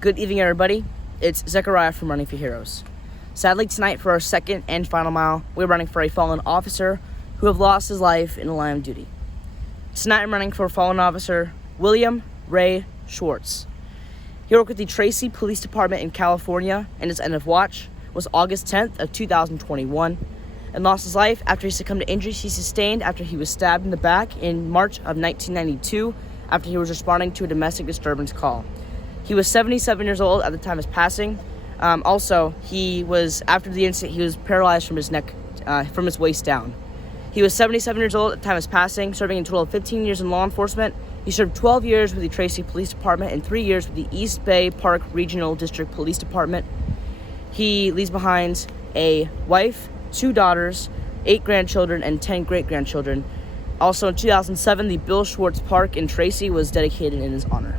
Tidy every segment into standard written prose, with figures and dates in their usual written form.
Good evening, everybody. It's Zechariah from Running for Heroes. Sadly, tonight for our second and final mile, we're running for a fallen officer who have lost his life in the line of duty. Tonight I'm running for fallen officer William Ray Schwartz. He worked with the Tracy Police Department in California, and his end of watch was August 10th of 2021, and lost his life after he succumbed to injuries he sustained after he was stabbed in the back in March of 1992 after he was responding to a domestic disturbance call. He was 77 years old at the time of his passing. After the incident, he was paralyzed from his neck, from his waist down. He was 77 years old at the time of his passing, serving a total of 15 years in law enforcement. He served 12 years with the Tracy Police Department and 3 years with the East Bay Park Regional District Police Department. He leaves behind a wife, 2 daughters, 8 grandchildren, and 10 great-grandchildren. Also in 2007, the Bill Schwartz Park in Tracy was dedicated in his honor.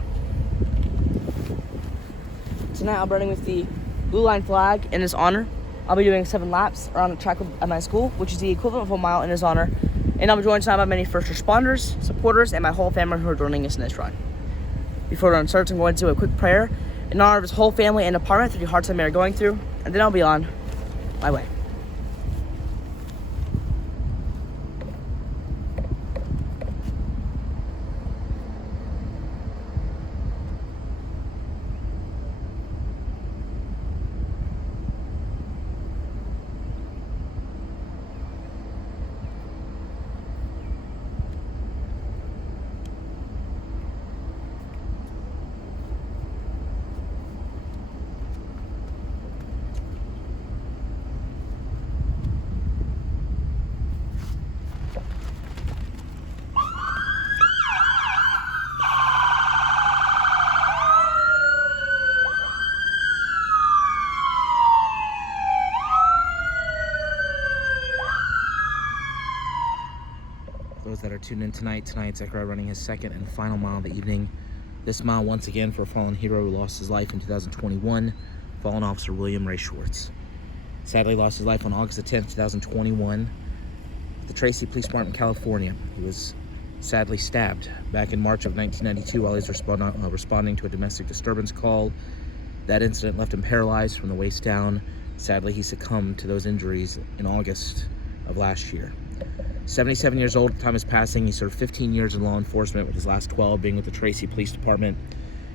Tonight I'll be running with the Blue Line flag in his honor. I'll be doing 7 laps around the track at my school, which is the equivalent of a mile in his honor. And I'll be joined tonight by many first responders, supporters, and my whole family who are joining us in this run. Before the run starts, I'm going to do a quick prayer in honor of his whole family and department through the hard time they are going through, and then I'll be on my way. Those that are tuned in tonight, Zechariah running his second and final mile of the evening. This mile once again for a fallen hero who lost his life in 2021, fallen officer William Ray Schwartz. Sadly lost his life on August 10th, 2021 at the Tracy Police Department in California. He was sadly stabbed back in March of 1992 while he was responding to a domestic disturbance call. That incident left him paralyzed from the waist down. Sadly, he succumbed to those injuries in August of last year. 77 years old at the time of his passing. He served 15 years in law enforcement, with his last 12 being with the Tracy Police Department.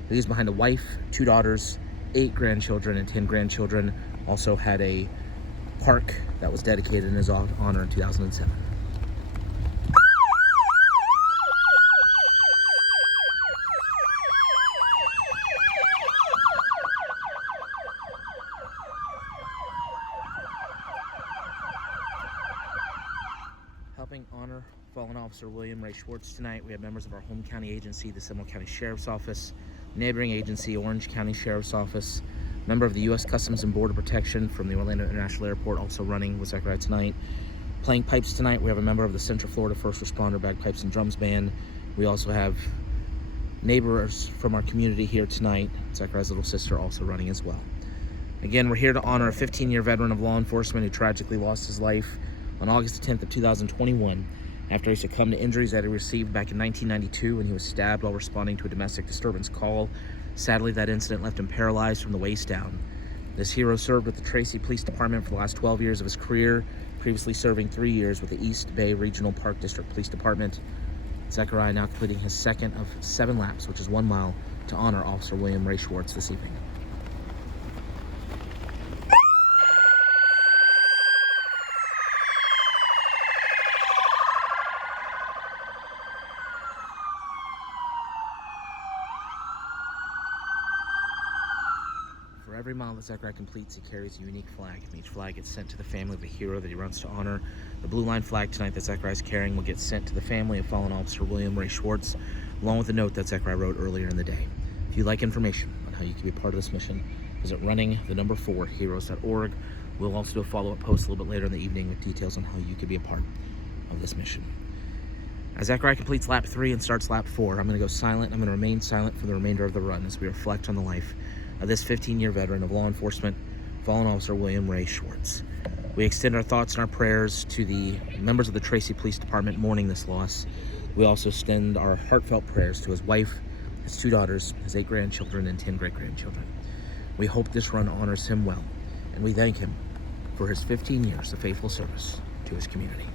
He leaves behind a wife, 2 daughters, 8 grandchildren, and 10 grandchildren. Also had a park that was dedicated in his honor in 2007. Helping honor fallen officer William Ray Schwartz tonight, we have members of our home county agency, the Seminole County Sheriff's Office, neighboring agency, Orange County Sheriff's Office, member of the U.S. Customs and Border Protection from the Orlando International Airport, also running with Zechariah tonight. Playing pipes tonight, we have a member of the Central Florida First Responder Bagpipes and Drums Band. We also have neighbors from our community here tonight, Zechariah's little sister also running as well. Again, we're here to honor a 15-year veteran of law enforcement who tragically lost his life on August 10th of 2021 after he succumbed to injuries that he received back in 1992 when he was stabbed while responding to a domestic disturbance call. Sadly, that incident left him paralyzed from the waist down. This hero served with the Tracy Police Department for the last 12 years of his career, previously serving 3 years with the East Bay Regional Park District Police Department. Zechariah now completing his second of 7 laps, which is 1 mile, to honor Officer William Ray Schwartz this evening. For every mile that Zechariah completes, he carries a unique flag, and each flag gets sent to the family of the hero that he runs to honor. The Blue Line flag tonight that Zechariah is carrying will get sent to the family of fallen officer William Ray Schwartz, along with a note that Zechariah wrote earlier in the day. If you'd like information on how you can be a part of this mission, visit running4heroes.org. We'll also do a follow-up post a little bit later in the evening with details on how you can be a part of this mission. As Zechariah completes lap 3 and starts lap 4, I'm going to go silent. I'm going to remain silent for the remainder of the run as we reflect on the life of this 15-year veteran of law enforcement, fallen officer William Ray Schwartz. We extend our thoughts and our prayers to the members of the Tracy Police Department mourning this loss. We also extend our heartfelt prayers to his wife, his 2 daughters, his 8 grandchildren, and 10 great-grandchildren. We hope this run honors him well, and we thank him for his 15 years of faithful service to his community.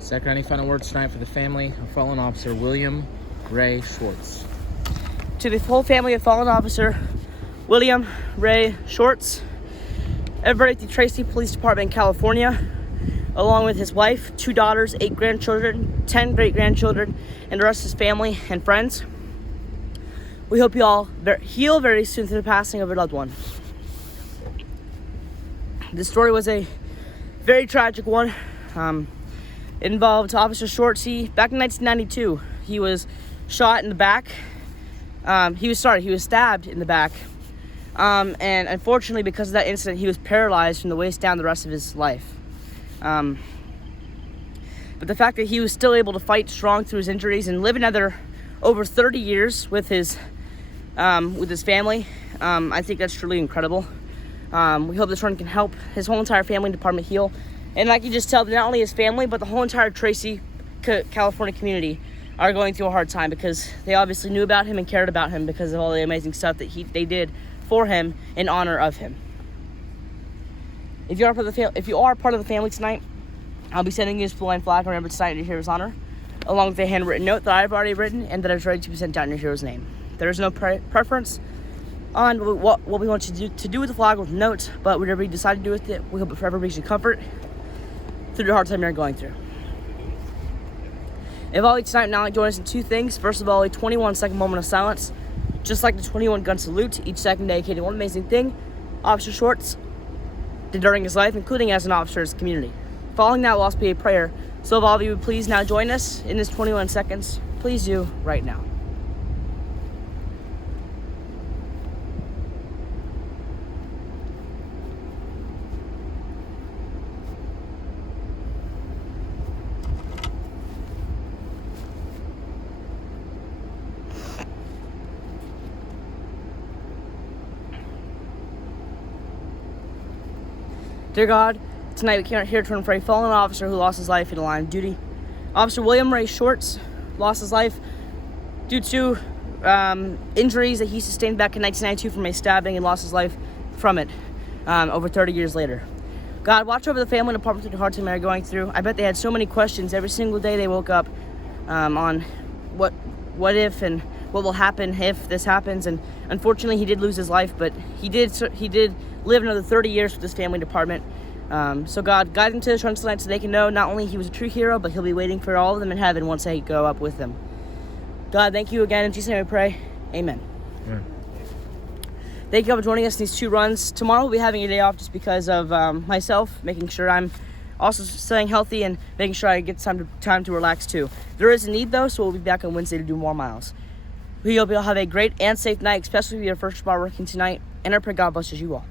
Zachary, any final words tonight for the family of fallen officer William Ray Schwartz? To the whole family of fallen officer William Ray Shorts, everybody at the Tracy Police Department in California, along with his wife, 2 daughters, 8 grandchildren, 10 great-grandchildren, and the rest of his family and friends. We hope you all heal very soon through the passing of a loved one. This story was a very tragic one. It involved Officer Shortsy. Back in 1992, he was shot in the back. He was stabbed in the back. And unfortunately, because of that incident, he was paralyzed from the waist down the rest of his life. But the fact that he was still able to fight strong through his injuries and live another over 30 years with his family, I think that's truly incredible. We hope this run can help his whole entire family and department heal. And I can just tell that not only his family, but the whole entire Tracy, California community are going through a hard time, because they obviously knew about him and cared about him because of all the amazing stuff that they did for him in honor of him. If you are part of the family tonight, I'll be sending you this blue line flag remembered tonight in your hero's honor, along with a handwritten note that I've already written and that is ready to be sent out in your hero's name. There is no preference on what we want you to do with the flag or the note, but whatever you decide to do with it, we hope it forever brings you comfort through the hard time you're going through. If all of you tonight now join us in 2 things. First of all, a 21-second moment of silence, just like the 21-gun salute, each second dedicated one amazing thing Officer Shorts did during his life, including as an officer in his community. Following that will also be a prayer. So if all of you would please now join us in this 21 seconds, please do right now. Dear God, tonight we came out here to for a fallen officer who lost his life in the line of duty. Officer William Ray Shorts lost his life due to injuries that he sustained back in 1992 from a stabbing, and lost his life from it over 30 years later. God, watch over the family and department through the hard time they're going through. I bet they had so many questions every single day they woke up on what if and what will happen if this happens. And unfortunately, he did lose his life, but he did live another 30 years with this family department. So God, guide them to the trunks tonight so they can know not only he was a true hero, but he'll be waiting for all of them in heaven once they go up with him. God, thank you again. In Jesus' name we pray. Amen. Yeah. Thank you all for joining us in these 2 runs. Tomorrow we'll be having a day off just because of myself, making sure I'm also staying healthy and making sure I get time to relax too. There is a need though, so we'll be back on Wednesday to do more miles. We hope you'll have a great and safe night, especially if you're first bar working tonight. And I pray God blesses you all.